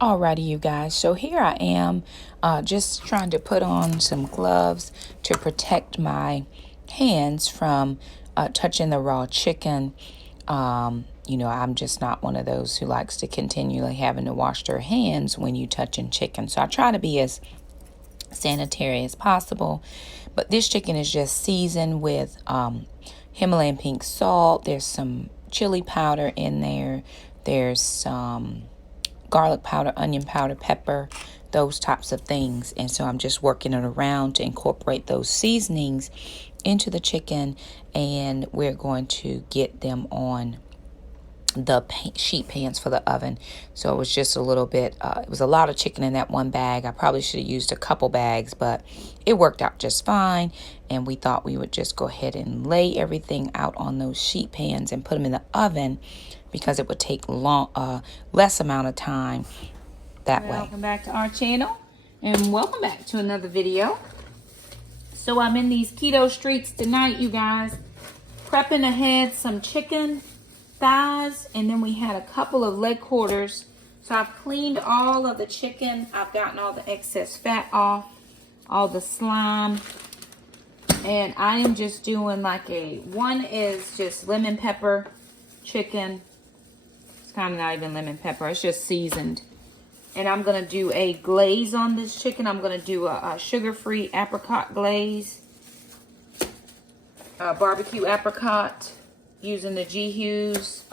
Alrighty, you guys. So here I am, just trying to put on some gloves to protect my hands from touching the raw chicken. I'm just not one of those who likes to continually having to wash their hands when you touching chicken. So I try to be as sanitary as possible. But this chicken is just seasoned with Himalayan pink salt. There's some chili powder in there. There's some garlic powder, onion powder, pepper, those types of things. And so I'm just working it around to incorporate those seasonings into the chicken, and we're going to get them on the sheet pans for the oven. So it was just a little bit, it was a lot of chicken in that one bag. I probably should have used a couple bags, but it worked out just fine. And we thought we would just go ahead and lay everything out on those sheet pans and put them in the oven, because it would take less amount of time that way. Welcome back to our channel, and welcome back to another video. So I'm in these keto streets tonight, you guys, prepping ahead some chicken thighs, and then we had a couple of leg quarters. So I've cleaned all of the chicken. I've gotten all the excess fat off, all the slime, and I am just doing like one is just lemon pepper chicken. It's kind of not even lemon pepper, it's just seasoned. And I'm going to do a glaze on this chicken. I'm going to do a sugar-free apricot glaze. Barbecue apricot using the G. Hughes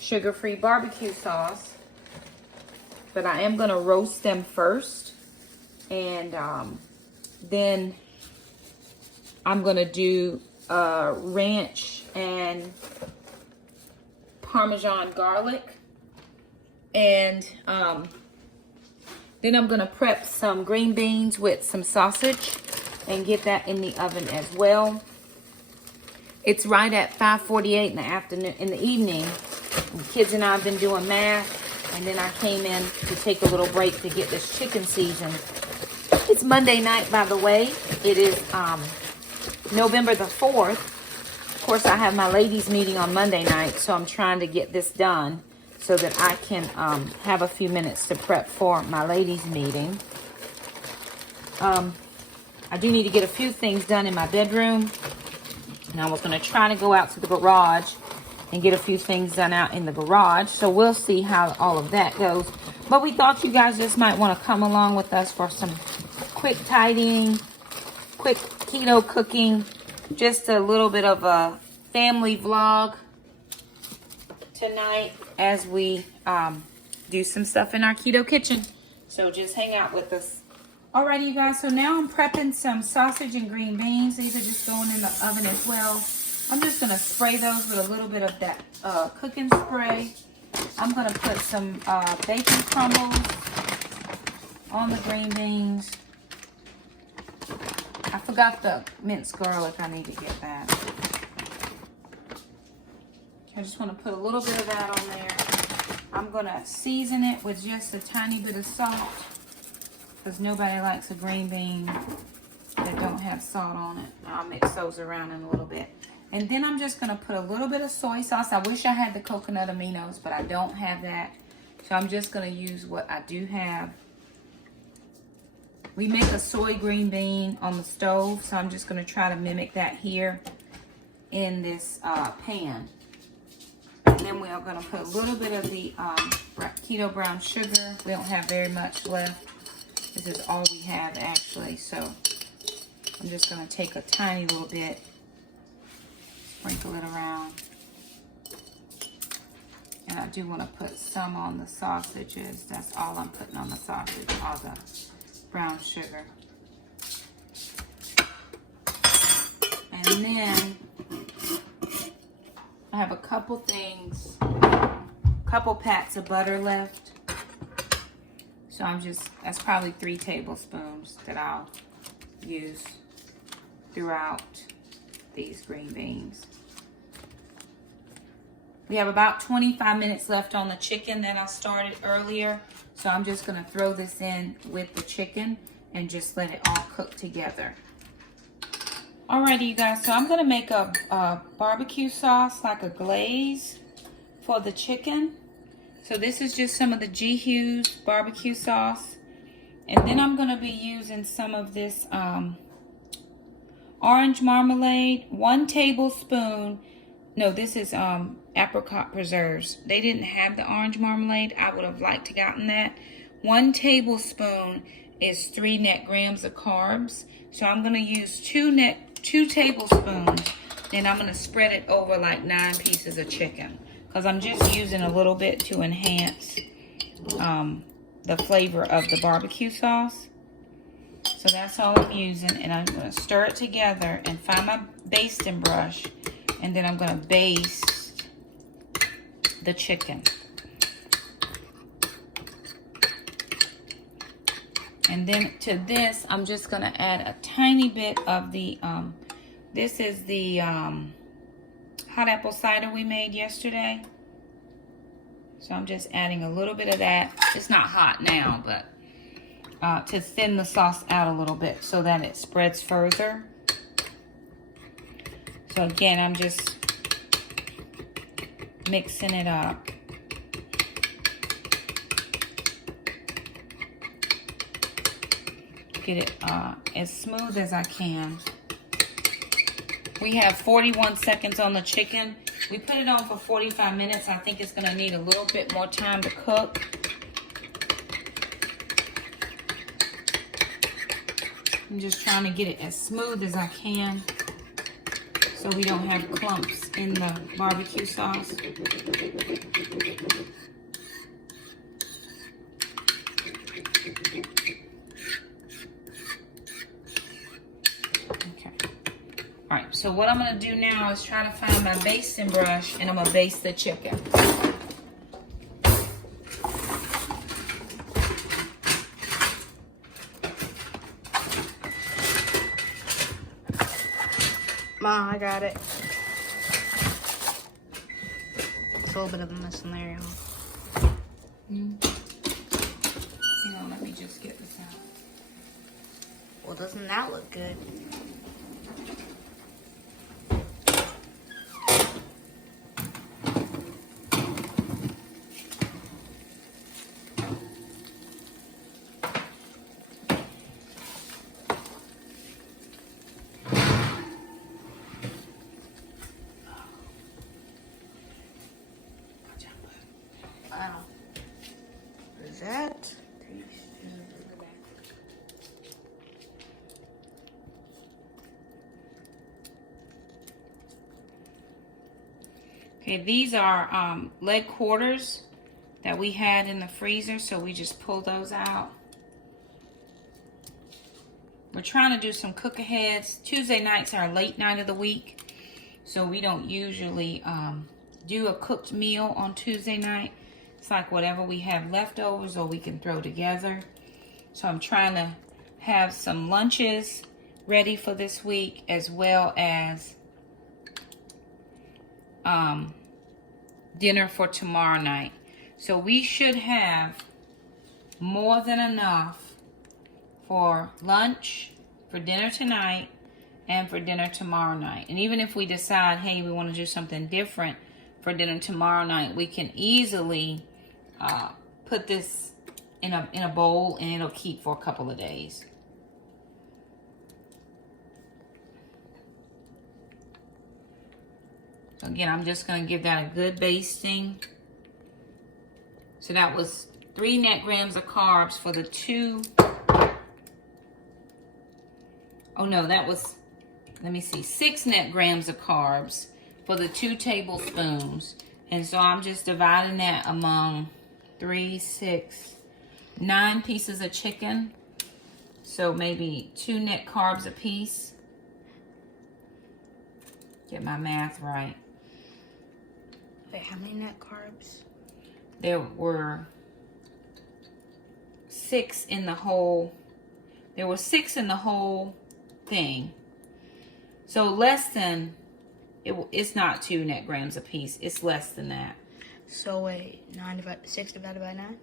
sugar-free barbecue sauce. But I am going to roast them first. And then I'm going to do ranch and Parmesan garlic. And then I'm going to prep some green beans with some sausage and get that in the oven as well. It's right at 5:48 in the afternoon, in the evening. The kids and I have been doing math, and then I came in to take a little break to get this chicken seasoned. It's Monday night, by the way. It is November the 4th. Of course, I have my ladies' meeting on Monday night, so I'm trying to get this done so that I can have a few minutes to prep for my ladies' meeting. I do need to get a few things done in my bedroom. And I was going to try to go out to the garage and get a few things done out in the garage. So we'll see how all of that goes. But we thought you guys just might want to come along with us for some quick tidying, quick keto cooking, just a little bit of a family vlog tonight as we do some stuff in our keto kitchen. So just hang out with us. Alrighty, you guys, so now I'm prepping some sausage and green beans. These are just going in the oven as well. I'm just going to spray those with a little bit of that cooking spray. I'm going to put some bacon crumbles on the green beans. I forgot the minced garlic. I need to get that. I just want to put a little bit of that on there. I'm going to season it with just a tiny bit of salt, because nobody likes a green bean that don't have salt on it. I'll mix those around in a little bit. And then I'm just going to put a little bit of soy sauce. I wish I had the coconut aminos, but I don't have that. So I'm just going to use what I do have. We make a soy green bean on the stove, so I'm just going to try to mimic that here in this pan. And then we are going to put a little bit of the keto brown sugar. We don't have very much left. This is all we have, actually. So I'm just going to take a tiny little bit, sprinkle it around. And I do want to put some on the sausages. That's all I'm putting on the sausage, all the brown sugar. And then I have a couple things, couple pats of butter left. So that's probably 3 tablespoons that I'll use throughout these green beans. We have about 25 minutes left on the chicken that I started earlier. So I'm just going to throw this in with the chicken and just let it all cook together. Alrighty, you guys, so I'm going to make a barbecue sauce, like a glaze for the chicken. So this is just some of the G Hughes barbecue sauce. And then I'm going to be using some of this orange marmalade, 1 tablespoon. No, this is apricot preserves. They didn't have the orange marmalade. I would have liked to gotten that. 1 tablespoon is 3 net grams of carbs. So I'm going to use 2 tablespoons. Then I'm going to spread it over like 9 pieces of chicken. Because I'm just using a little bit to enhance the flavor of the barbecue sauce. So that's all I'm using. And I'm going to stir it together and find my basting brush. And then I'm going to baste the chicken. And then to this, I'm just going to add a tiny bit of the, this is the hot apple cider we made yesterday. So I'm just adding a little bit of that. It's not hot now, but to thin the sauce out a little bit so that it spreads further. So again, I'm just mixing it up. Get it as smooth as I can. We have 41 seconds on the chicken. We put it on for 45 minutes. I think it's going to need a little bit more time to cook. I'm just trying to get it as smooth as I can so we don't have clumps in the barbecue sauce. Alright, so what I'm going to do now is try to find my basting brush, and I'm going to baste the chicken. Mom, I got it. It's a little bit of a mess in there, y'all. Hang on, let me just get this out. Well, doesn't that look good? Wow. Is that? Okay, these are leg quarters that we had in the freezer, so we just pulled those out. We're trying to do some cook-aheads. Tuesday nights are a late night of the week, so we don't usually do a cooked meal on Tuesday night. It's like whatever we have leftovers or we can throw together. So I'm trying to have some lunches ready for this week, as well as dinner for tomorrow night. So we should have more than enough for lunch, for dinner tonight, and for dinner tomorrow night. And even if we decide, hey, we want to do something different for dinner tomorrow night, we can easily put this in a bowl, and it'll keep for a couple of days. So again, I'm just going to give that a good basting. So that was 3 net grams of carbs for the 2. Oh no, that was, let me see, 6 net grams of carbs for the 2 tablespoons. And so I'm just dividing that among 3, 6, 9 pieces of chicken. So maybe 2 net carbs a piece. Get my math right. Wait, how many net carbs? There were 6 in the whole. There were 6 in the whole thing. So less than, it's not 2 net grams a piece. It's less than that. So wait, 6 divided by 9?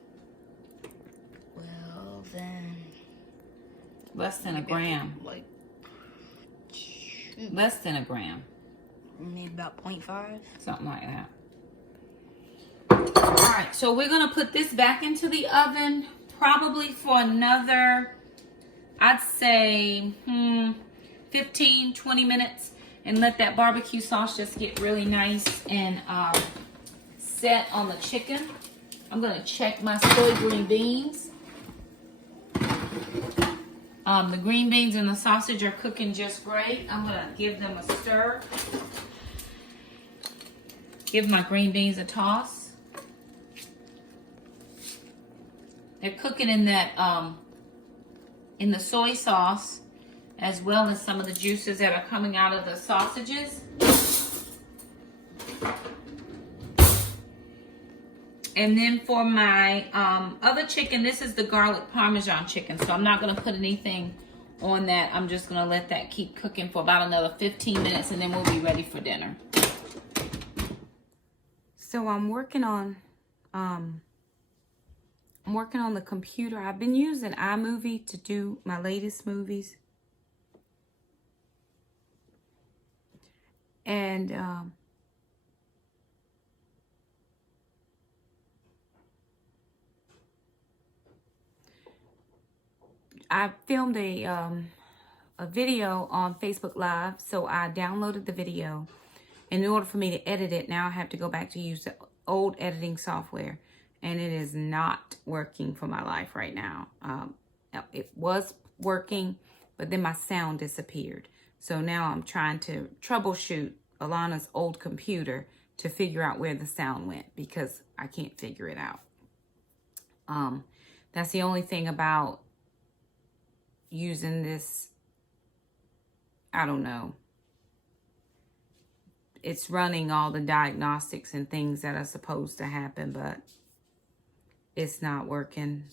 Well, then... Less than a gram. Like... Less than a gram. Maybe about 0.5? Something like that. Alright, right, so we're gonna put this back into the oven probably for another, I'd say 15, 20 minutes, and let that barbecue sauce just get really nice and set on the chicken. I'm gonna check my soy green beans. The green beans and the sausage are cooking just great. I'm gonna give them a stir. Give my green beans a toss. They're cooking in that in the soy sauce, as well as some of the juices that are coming out of the sausages. And then for my other chicken, this is the garlic parmesan chicken, so I'm not going to put anything on that. I'm just going to let that keep cooking for about another 15 minutes, and then we'll be ready for dinner. So I'm working on the computer. I've been using iMovie to do my latest movies. And I filmed a video on Facebook Live, so I downloaded the video. And in order for me to edit it, now I have to go back to use the old editing software. And it is not working for my life right now. It was working, but then my sound disappeared. So now I'm trying to troubleshoot Alana's old computer to figure out where the sound went, because I can't figure it out. That's the only thing about using this. I don't know. It's running all the diagnostics and things that are supposed to happen, but it's not working.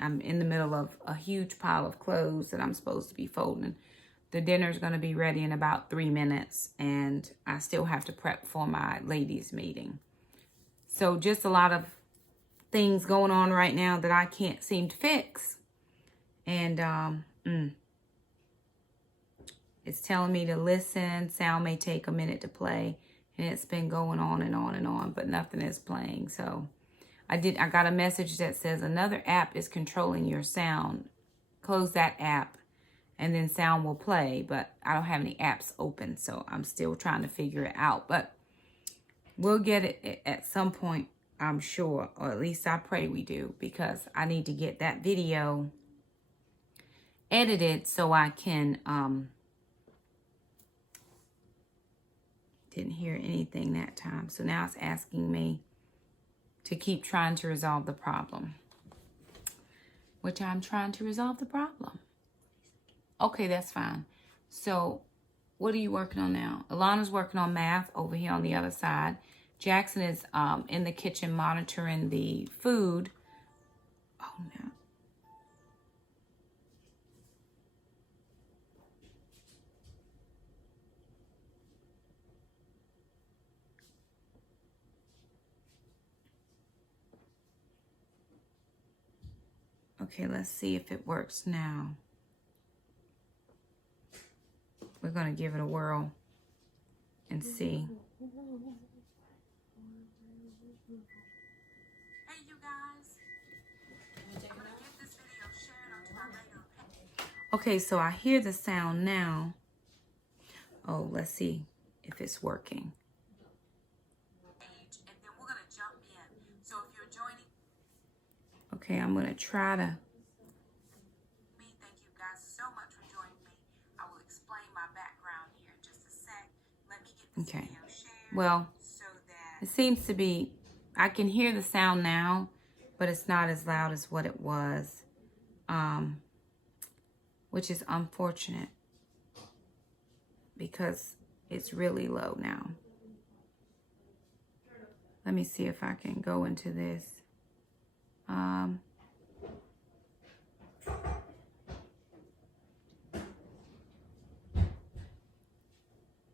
I'm in the middle of a huge pile of clothes that I'm supposed to be folding. The dinner's going to be ready in about 3 minutes, and I still have to prep for my ladies' meeting. So just a lot of things going on right now that I can't seem to fix. And it's telling me to listen. Sound may take a minute to play, and it's been going on and on and on, but nothing is playing. So I got a message that says another app is controlling your sound. Close that app and then sound will play, but I don't have any apps open, so I'm still trying to figure it out. But we'll get it at some point, I'm sure, or at least I pray we do, because I need to get that video edited so I can didn't hear anything that time. So now it's asking me to keep trying to resolve the problem, which I'm trying to resolve the problem. Okay, that's fine. So what are you working on now? Alana's working on math over here on the other side. Jackson is in the kitchen monitoring the food. Oh, no. Okay, let's see if it works now. We're going to give it a whirl and see. Hey, you guys. I'm going to get this video shared onto my regular page. Okay, so I hear the sound now. Oh, let's see if it's working. And then we're going to jump in. So if you're joining... Okay, I'm going to try to... Thank you guys so much for joining me. I will explain my background here in just a sec. Let me get this video shared. Well, so that it seems to be... I can hear the sound now, but it's not as loud as what it was, which is unfortunate because it's really low now. Let me see if I can go into this. I'm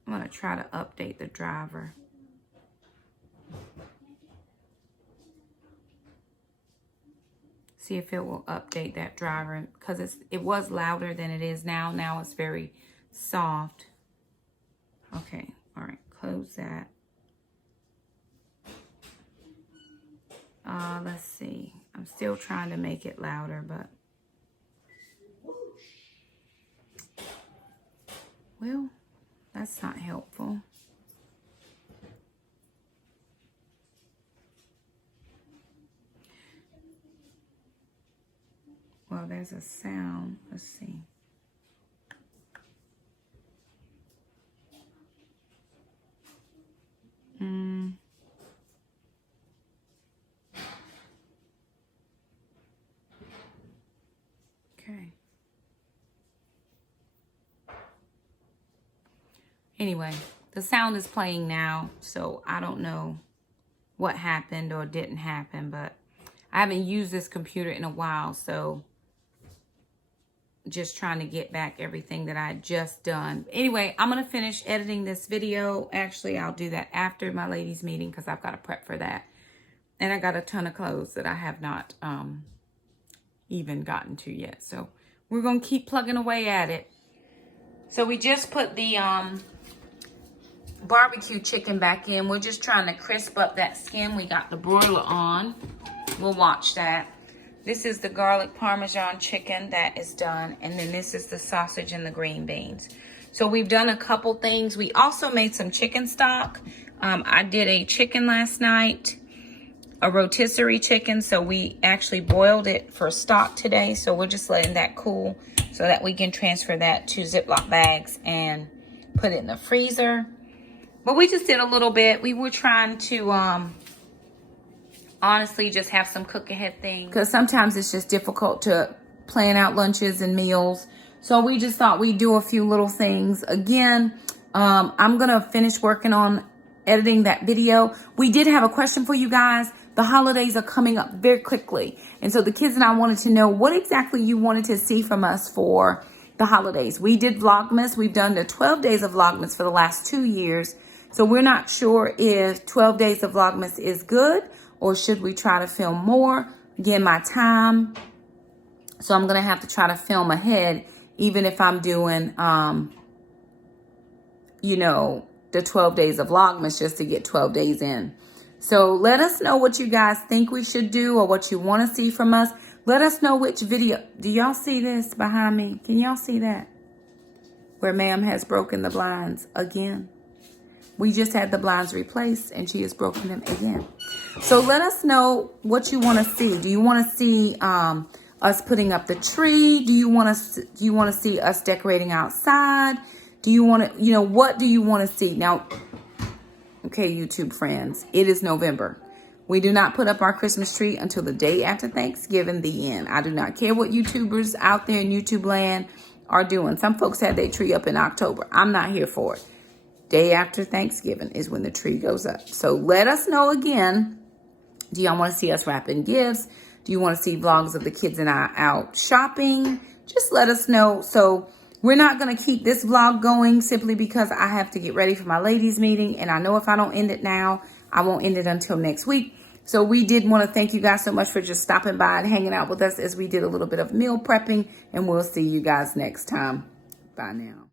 going to try to update the driver. See if it will update that driver, because it was louder than it is now. Now it's very soft. Okay, all right, close that. Let's see. I'm still trying to make it louder, but well, that's not helpful. Well, there's a sound. Let's see. Okay. Anyway, the sound is playing now, so I don't know what happened or didn't happen, but I haven't used this computer in a while, so just trying to get back everything that I just done. Anyway, I'm going to finish editing this video. Actually, I'll do that after my ladies meeting because I've got to prep for that. And I got a ton of clothes that I have not even gotten to yet. So we're going to keep plugging away at it. So we just put the barbecue chicken back in. We're just trying to crisp up that skin. We got the broiler on. We'll watch that. This is the garlic parmesan chicken that is done. And then this is the sausage and the green beans. So we've done a couple things. We also made some chicken stock. I did a chicken last night, a rotisserie chicken. So we actually boiled it for stock today. So we're just letting that cool so that we can transfer that to Ziploc bags and put it in the freezer. But we just did a little bit. We were trying to honestly just have some cook ahead things, because sometimes it's just difficult to plan out lunches and meals. So we just thought we'd do a few little things. Again, I'm gonna finish working on editing that video. We did have a question for you guys. The holidays are coming up very quickly, and so the kids and I wanted to know what exactly you wanted to see from us for the holidays. We did Vlogmas. We've done the 12 days of Vlogmas for the last 2 years, so we're not sure if 12 days of Vlogmas is good or should we try to film more. Again, my time, so I'm gonna have to try to film ahead, even if I'm doing you know, the 12 days of Vlogmas just to get 12 days in. So let us know what you guys think we should do or what you want to see from us. Let us know which video. Do y'all see this behind me? Can y'all see that? Where ma'am has broken the blinds again. We just had the blinds replaced and she has broken them again. So let us know what you want to see. Do you want to see us putting up the tree? Do you want to see us decorating outside? Do you want to, you know, what do you want to see? Now, okay, YouTube friends, it is November. We do not put up our Christmas tree until the day after Thanksgiving, the end. I do not care what YouTubers out there in YouTube land are doing. Some folks had their tree up in October. I'm not here for it. Day after Thanksgiving is when the tree goes up. So let us know again. Do y'all want to see us wrapping gifts? Do you want to see vlogs of the kids and I out shopping? Just let us know. So we're not going to keep this vlog going simply because I have to get ready for my ladies meeting. And I know if I don't end it now, I won't end it until next week. So we did want to thank you guys so much for just stopping by and hanging out with us as we did a little bit of meal prepping. And we'll see you guys next time. Bye now.